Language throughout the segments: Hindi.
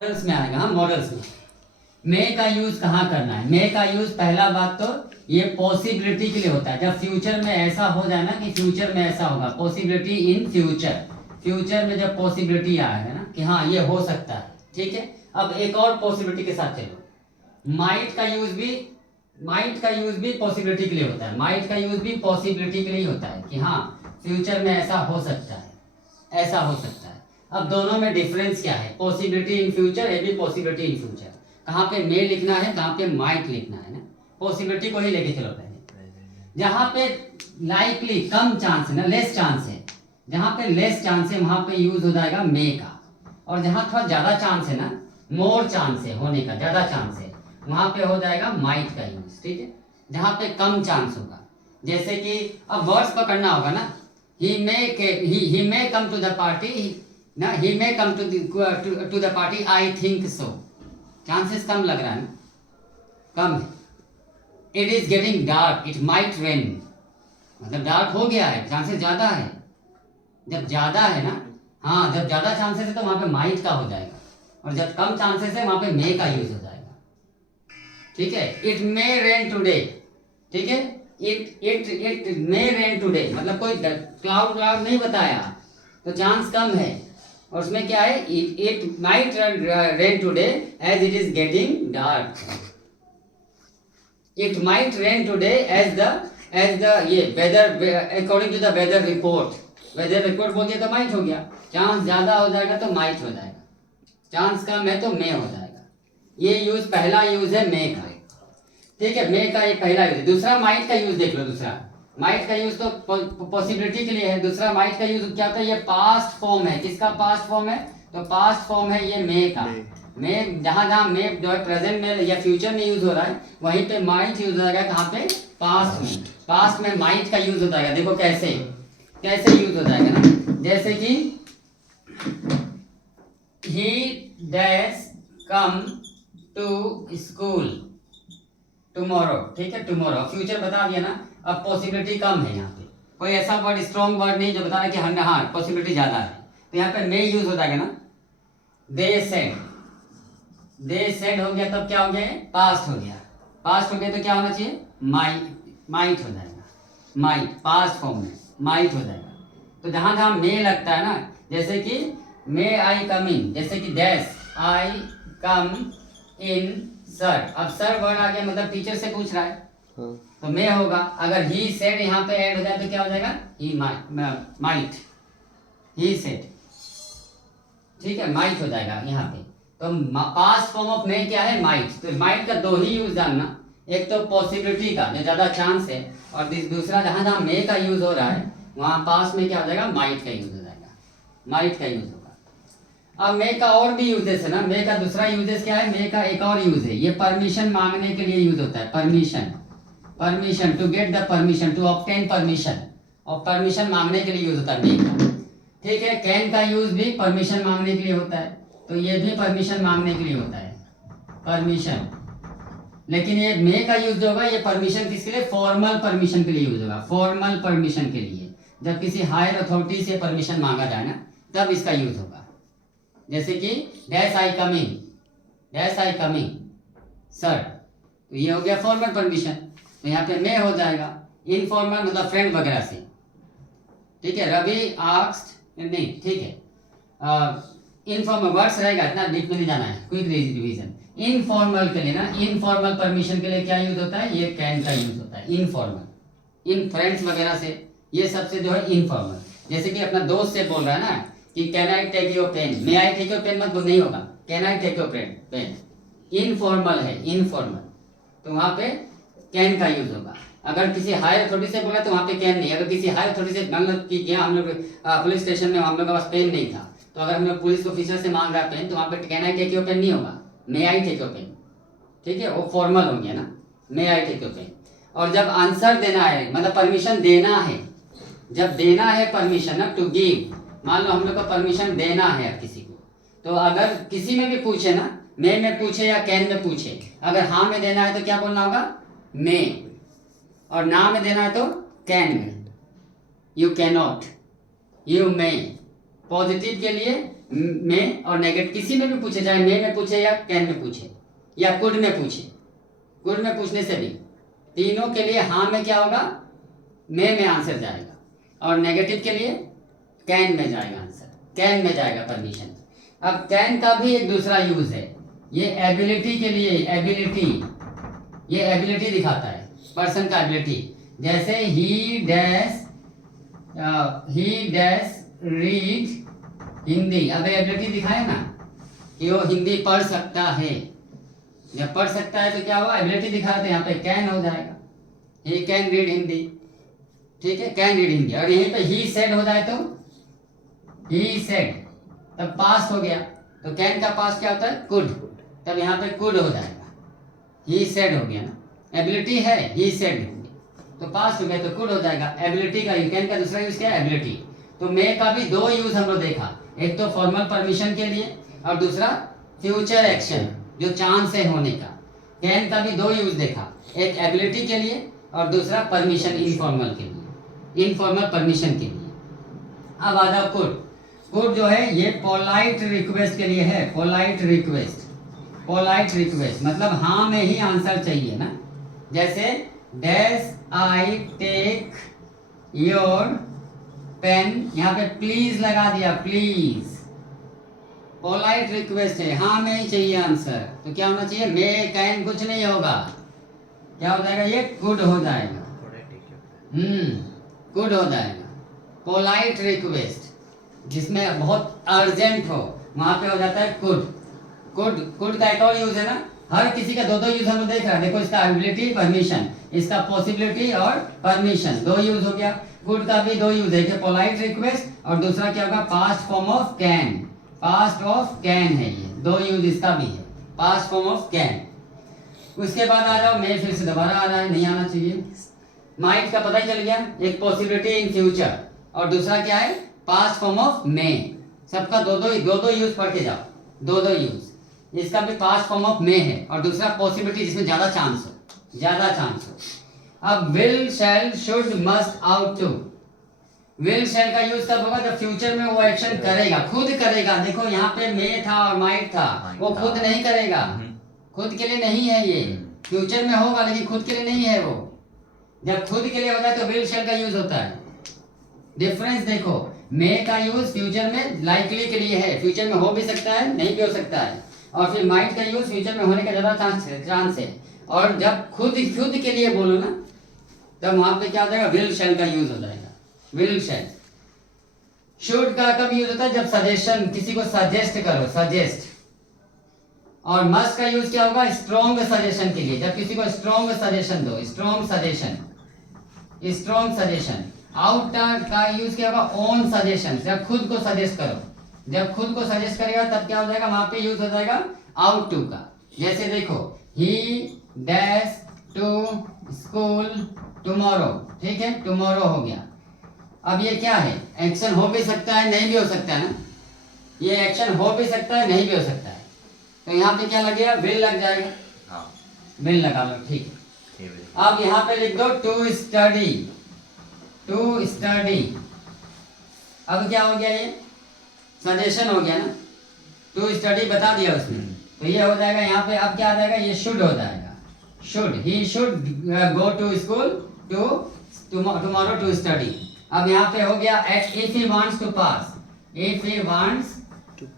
मॉडल्स में आएगा। हाँ, मॉडल्स में मे का यूज कहाँ करना है? मे का यूज पहला बात तो ये पॉसिबिलिटी के लिए होता है। जब फ्यूचर में ऐसा हो जाए ना कि फ्यूचर में ऐसा होगा, पॉसिबिलिटी इन फ्यूचर, फ्यूचर में जब पॉसिबिलिटी आएगा ना कि हाँ ये हो सकता है, ठीक है। अब एक और पॉसिबिलिटी के साथ चलो, माइट का यूज भी पॉसिबिलिटी के लिए होता है। माइट का यूज भी पॉसिबिलिटी के लिए होता है कि हाँ फ्यूचर में ऐसा हो सकता है, ऐसा हो सकता है। अब दोनों में डिफरेंस क्या है? पॉसिबिलिटी इन फ्यूचर, ये भी पॉसिबिलिटी इन फ्यूचर। कहाँ पे मे लिखना है, कहाँ पे माइट लिखना है ना। पॉसिबिलिटी को ही लेके चलो पहले। जहाँ पे लाइकली कम चांस है ना, लेस चांस है, जहाँ पे लेस चांस है वहाँ पे यूज हो जाएगा मे का। और जहाँ थोड़ा ज्यादा चांस है ना, मोर चांस है होने का, ज्यादा चांस है, वहाँ पे हो जाएगा माइट का यूज, ठीक है। जहाँ पे कम चांस होगा, जैसे कि अब वर्ड्स पकड़ना होगा ना, he may come to the party ना, he may come to the party, I think so, chances कम लग रहा है ना, कम है। It is getting dark, it might rain, मतलब डार्क हो गया है, चांसेस ज्यादा है। जब ज्यादा है ना, हाँ जब ज्यादा चांसेस है तो वहां पे माइट का हो जाएगा, और जब कम चांसेस है वहां पे मे का यूज हो जाएगा, ठीक है। इट मे रेन टुडे, ठीक है। इट मे रेन टुडे मतलब कोई क्लाउड नहीं बताया, तो चांस कम है। और उसमें क्या है, it might rain today as it is getting dark. It might rain today as the ये weather, according to the weather report. Weather report बोल दिया तो माइट हो गया। चांस ज्यादा हो जाएगा तो माइट हो जाएगा, चांस कम है तो मे हो जाएगा। ये यूज पहला यूज है मे का, ठीक है। मे का ये पहला यूज है। दूसरा माइट का यूज देख लो। दूसरा माइट का यूज तो पॉसिबिलिटी के लिए है। दूसरा माइट का यूज क्या होता है, ये पास्ट फॉर्म है। किसका पास्ट फॉर्म है? तो पास्ट फॉर्म है ये मे का। मे जहां जहां मे जो है प्रेजेंट में या फ्यूचर में यूज हो रहा है, वहीं पे माइट यूज हो जाएगा। कहाँ पे? पास्ट में। पास्ट में माइट का यूज हो जाएगा। देखो कैसे कैसे यूज हो जाएगा ना, जैसे कि he dash come to school tomorrow, ठीक है। tomorrow फ्यूचर बता दिया ना। अब पॉसिबिलिटी कम है, यहाँ पे कोई ऐसा वर्ड, स्ट्रॉन्ग वर्ड नहीं जो बता रहा है कि हाँ पॉसिबिलिटी ज्यादा है, तो यहाँ पे मे यूज हो जाएगा ना। दे सेड हो गया, तब क्या हो गया? पास्ट हो गया। पास्ट हो गया तो क्या होना चाहिए? माइट हो जाएगा। माइट पास्ट फॉर्म में माइट हो जाएगा। तो जहां जहां मे लगता है ना, जैसे कि मे आई कम इन, जैसे कि dash I come in sir. अब सर वर्ड आ गया, मतलब टीचर से पूछ रहा है, तो मे होगा। अगर ही सेड यहाँ पे ऐड हो जाए तो क्या हो जाएगा? ही माइट, ही सेड, ठीक है, माइट हो जाएगा यहाँ पे। तो पास्ट फॉर्म ऑफ मे क्या है? माइट। तो माइट का दो ही यूज जानना, एक तो पॉसिबिलिटी का जो ज्यादा चांस है, और दूसरा जहां जहां मे का यूज हो रहा है वहां पास में क्या हो जाएगा? माइट का यूज हो जाएगा, माइट का यूज होगा। अब मे का और भी यूजेस है ना। मे का दूसरा यूजेस क्या है? मे का एक और यूज है, ये परमिशन मांगने के लिए यूज होता है। Permission to get the permission, to obtain permission, और परमिशन मांगने के लिए यूज होता है मे का, ठीक है। कैन का यूज भी परमिशन मांगने के लिए होता है, तो ये भी परमिशन मांगने के लिए होता है, परमिशन। लेकिन ये मे का यूज जो होगा, ये परमिशन किसके लिए? फॉर्मल परमिशन के लिए यूज होगा, फॉर्मल परमिशन के लिए। जब किसी हायर अथॉरिटी से परमिशन मांगा जाए ना, तब इसका यूज होगा। जैसे कि dash I coming, dash I coming sir, तो ये हो गया फॉर्मल परमिशन, तो यहाँ पे मे हो जाएगा। इनफॉर्मल मतलब फ्रेंड वगैरह से, ठीक है। रवि आस्क्ड, नहीं ठीक है। इनफॉर्मल वर्ड्स रहेगा, इतना डीप में नहीं जाना है, क्विक रिवीजन। इनफॉर्मल के लिए ना, इनफॉर्मल परमिशन के लिए क्या यूज होता है? ये कैन का यूज होता है। इनफॉर्मल इन फ्रेंड्स वगैरह से, ये सबसे जो है इनफॉर्मल। जैसे कि अपना दोस्त से बोल रहा है ना कि can I take your pen, may I take your pen मत बोल, नहीं होगा, can I take your pen. Informal है, इनफॉर्मल, तो वहां पे कैन का यूज होगा। अगर किसी हायर अथॉरिटी से बोला तो वहाँ पे कैन नहीं। अगर किसी हायर अथॉरिटी से मान लो कि यहाँ हम लोग पुलिस स्टेशन में हम लोग के पास पेन नहीं था, तो अगर हम लोग पुलिस ऑफिसर से मांग रहा है पेन, तो वहाँ पे can I take your pen नहीं होगा, may I take your pen, ठीक है। वो फॉर्मल हो गया ना, may I take your pen. और जब आंसर देना है, मतलब परमिशन देना है, जब देना है परमिशन ना, टू गिव, मान लो हम लोग को परमिशन देना है किसी को, तो अगर किसी में भी पूछे ना, मे में पूछे या कैन में पूछे, अगर हाँ में देना है तो क्या बोलना होगा? मे, और ना में देना है तो कैन में। You can not, you may. Positive के लिए में और नेगेटिव किसी में भी पूछे, चाहे मे में पूछे या कैन में पूछे या कुड में पूछे, कुड में पूछने से भी तीनों के लिए हाँ में क्या होगा, मे में आंसर जाएगा, और नेगेटिव के लिए कैन में जाएगा आंसर, कैन में जाएगा परमिशन। अब कैन का भी एक दूसरा यूज है, ये एबिलिटी के लिए, एबिलिटी, ये एबिलिटी दिखाता है पर्सन का एबिलिटी। जैसे ही डैश रीड हिंदी, अब एबिलिटी दिखाए ना कि वो हिंदी पढ़ सकता है, जब पढ़ सकता है तो क्या हुआ, एबिलिटी दिखा रहे थे, यहाँ पे कैन हो जाएगा, ही कैन रीड हिंदी, ठीक है, कैन रीड हिंदी। और यहीं पे ही सेड हो जाए तो ही सेड, तब पास्ट हो गया, तो कैन का पास्ट क्या होता है, कुड, तब यहाँ पे कुड हो जाएगा, ही सेड हो गया ना, एबिलिटी है ही सेड, तो पास्ट हो गया तो कुड हो जाएगा। एबिलिटी का, कैन का दूसरा यूज क्या है, एबिलिटी। तो मे का भी दो यूज हम लोग देखा, एक तो फॉर्मल परमिशन के लिए और दूसरा फ्यूचर एक्शन जो चांस है होने का। कैन का भी दो यूज देखा, एक एबिलिटी के लिए और दूसरा परमिशन इनफॉर्मल के लिए, इनफॉर्मल परमिशन के लिए। अब आ जाओ कुड। कुड जो है ये पोलाइट रिक्वेस्ट के लिए है, पोलाइट रिक्वेस्ट, पोलाइट रिक्वेस्ट मतलब हाँ में ही आंसर चाहिए ना। जैसे dash I take your pen, यहाँ पे प्लीज लगा दिया, प्लीज, पोलाइट रिक्वेस्ट है, हाँ में ही चाहिए आंसर, तो क्या होना चाहिए, मे कैन कुछ नहीं होगा, क्या हो जाएगा, ये कुड हो जाएगा, कुड हो जाएगा। पोलाइट रिक्वेस्ट जिसमें बहुत अर्जेंट हो वहां पे हो जाता है कुड। कुड का एक और यूज है ना, हर किसी का दो दो यूज हम देख रहे हैं, देखो इसका एबिलिटी परमिशन, इसका पॉसिबिलिटी और परमिशन, दो यूज हो गया। कुड का भी दो यूज है, पोलाइट रिक्वेस्ट और दूसरा क्या होगा, past form of can, past of can है, ये दो यूज इसका भी है, पास्ट फॉर्म ऑफ कैन। उसके बाद आ जाओ मे, फिर से दोबारा आ रहा है, नहीं आना चाहिए। माइट का पता ही चल गया, एक पॉसिबिलिटी इन फ्यूचर और दूसरा क्या है, पास्ट फॉर्म ऑफ मे। सबका दो दो यूज पढ़ के जाओ, दो दो यूज। इसका भी पास्ट फॉर्म ऑफ मे है और दूसरा पॉसिबिलिटी जिसमें ज्यादा चांस हो, ज्यादा चांस हो। अब will, shall, should, must, ought. Will shall का यूज कब होगा, जब फ्यूचर में वो एक्शन करेगा, खुद करेगा। देखो यहाँ पे मे था और माइट था, वो खुद नहीं करेगा, खुद के लिए नहीं है ये, फ्यूचर में होगा लेकिन खुद के लिए नहीं है वो। जब खुद के लिए होता है तो विल शैल का यूज होता है। डिफरेंस देखो, मे का यूज फ्यूचर में लाइकली के लिए है, फ्यूचर में हो भी सकता है नहीं भी हो सकता है, और फिर माइट का यूज फ्यूचर में होने का ज्यादा चांस है। और जब खुद के लिए बोलो ना, तब वहां पे क्या हो जाएगा, विल शैल का यूज हो जाएगा, विल शैल। शुड का कब यूज होता है, जब सजेशन, किसी को सजेस्ट करो, सजेस्ट। और मस्ट का यूज क्या होगा, स्ट्रॉन्ग सजेशन के लिए, जब किसी को स्ट्रॉन्ग सजेशन दो, strong suggestion, strong suggestion. Out का यूज क्या होगा, ओन सजेशन, जब खुद को सजेस्ट करो, जब खुद को सजेस्ट करेगा तब क्या हो जाएगा, वहां पे यूज हो जाएगा आउट टू का। जैसे देखो, he dash to school tomorrow, ठीक है, टुमारो हो गया। अब ये क्या है, एक्शन हो भी सकता है नहीं भी हो सकता है ना, ये एक्शन हो भी सकता है नहीं भी हो सकता है, तो यहाँ पे क्या लगेगा, विल लग जाएगा, हाँ विल लगा लो, ठीक है। अब यहाँ पे लिख दो टू स्टडी, टू स्टडी। अब क्या हो गया, ये सजेशन हो गया ना, टू स्टडी बता दिया उसने, तो ये हो जाएगा यहाँ पे। अब क्या आ जाएगा, ये शुड हो जाएगा, should, he should go to school to tomorrow to study. अब यहाँ पे हो गया if he wants to pass, if he wants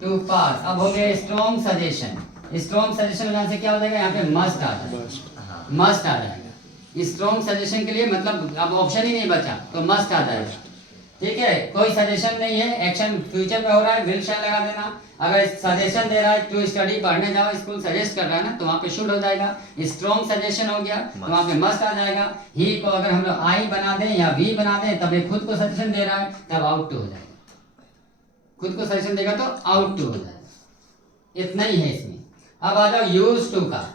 to pass. अब हो गया स्ट्रॉन्ग सजेशन, स्ट्रॉन्ग सजेशन होने से क्या हो जाएगा, यहाँ पे मस्ट आ जाएगा, मस्ट आ जाएगा। स्ट्रॉन्ग सजेशन के लिए मतलब अब ऑप्शन ही नहीं बचा, तो मस्ट आ जाएगा, ठीक है। कोई सजेशन नहीं है, एक्शन फ्यूचर में हो रहा है, विल शैल लगा देना। अगर सजेशन दे रहा है टू स्टडी, पढ़ने जाओ स्कूल, सजेस्ट कर रहा है ना, तो वहाँ पे शुड हो जाएगा। स्ट्रॉन्ग सजेशन हो गया तो वहाँ पे मस्ट आ जाएगा। ही को अगर हम लोग आई बना दें या वी बना दें, तब ये खुद को सजेशन दे रहा है, तब आउट टू हो जाएगा, खुद को सजेशन देगा तो आउट टू हो जाएगा। इतना ही है इसमें। अब आ जाओ यूज टू का।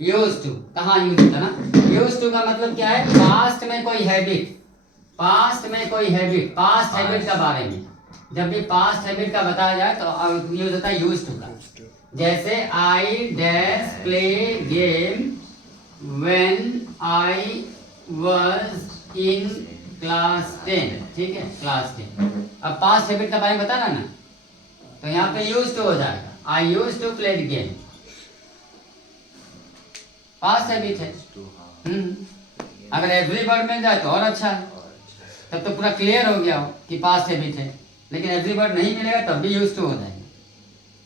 यूज टू कहाँ यूज होता है ना, यूज टू का मतलब क्या है, पास्ट में कोई हैबिट, पास्ट में कोई हैबिट, पास्ट हैबिट का बारे में जब भी पास्ट हैबिट का बताया जाए तो यूज होता है यूज टू का। जैसे I dash play game when I was in class 10, ठीक है, क्लास 10। अब पास्ट हैबिट का बारे में बताना ना, तो यहाँ पे यूज टू हो जाएगा, I use to play the game. Past habit है। अगर एवरी वर्ड मिल जाए तो और अच्छा है, तब तो पूरा क्लियर हो गया हो कि पास्ट हैबिट है। लेकिन एवरी वर्ड नहीं मिलेगा तब भी यूज टू हो जाएगा।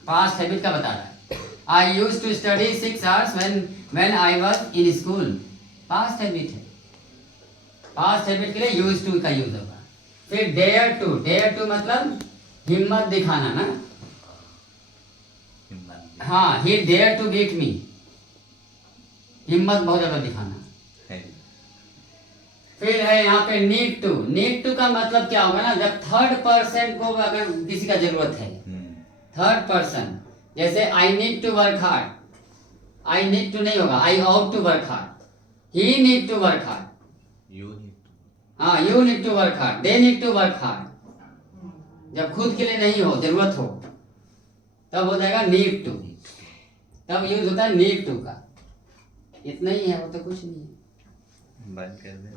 पास्ट हैबिट का बता रहा है। I use to study 6 hours when I was in school। Past habit है। पास्ट हैबिट के लिए यूज टू का यूज होगा। फिर डेयर टू मतलब हिम्मत दिखाना ना। हाँ, he dare to beat me, हिम्मत बहुत ज्यादा दिखाना। फिर है यहाँ पे नीड टू का मतलब क्या होगा ना, जब थर्ड पर्सन को अगर किसी का जरूरत है, थर्ड पर्सन, जैसे I need to work hard, I need to नहीं होगा, I ought to work hard, he need to work hard, हाँ you need to work hard, they need to work hard. जब खुद के लिए नहीं हो, जरूरत हो, तब हो जाएगा नीड टू, तब यूज होता है नीड टू का। इतना ही है, वो तो कुछ नहीं है। बंद कर दे।